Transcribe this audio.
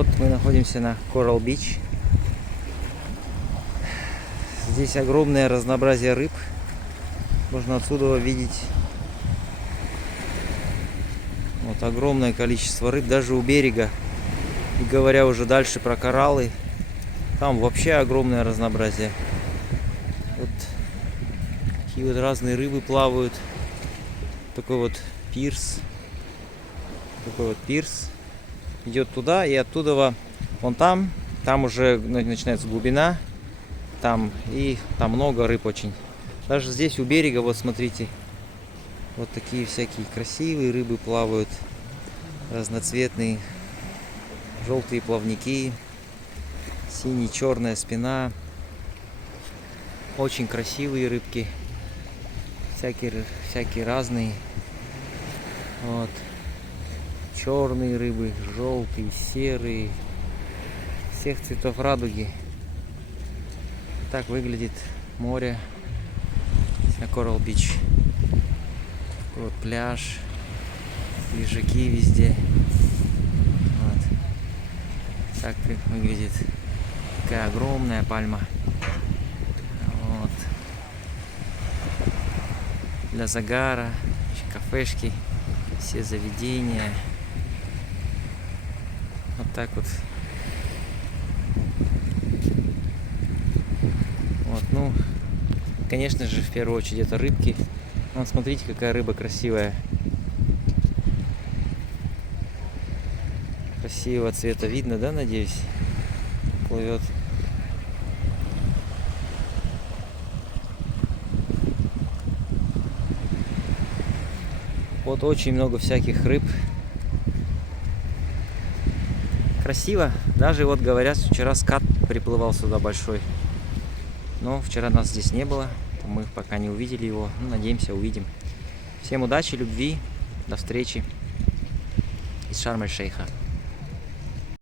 Вот мы находимся на Coral Beach. Здесь огромное разнообразие рыб. Можно отсюда видеть вот огромное количество рыб, даже у берега. И говоря уже дальше про кораллы, там вообще огромное разнообразие. Вот такие вот разные рыбы плавают. Такой вот пирс. Идет туда, и оттуда вон там уже начинается глубина. Там много рыб очень. Даже здесь у берега, вот смотрите, вот такие всякие красивые рыбы плавают, разноцветные, желтые плавники, синий-черная спина, очень красивые рыбки, всякие разные, вот, черные рыбы, желтые, серые, всех цветов радуги. Так выглядит море на Coral Beach. Вот пляж, лежаки везде. Вот. Так выглядит такая огромная пальма. Вот. Для загара, кафешки, все заведения. Вот так вот. Вот, ну, конечно же, в первую очередь это рыбки. Вот смотрите, какая рыба красивая. Красивого цвета видно, да, надеюсь? Плывет. Вот очень много всяких рыб. Красиво. Даже вот говорят, вчера скат приплывал сюда большой. Но вчера нас здесь не было. Мы пока не увидели его. Ну, надеемся, увидим. Всем удачи, любви. До встречи из Шарм-эль-Шейха.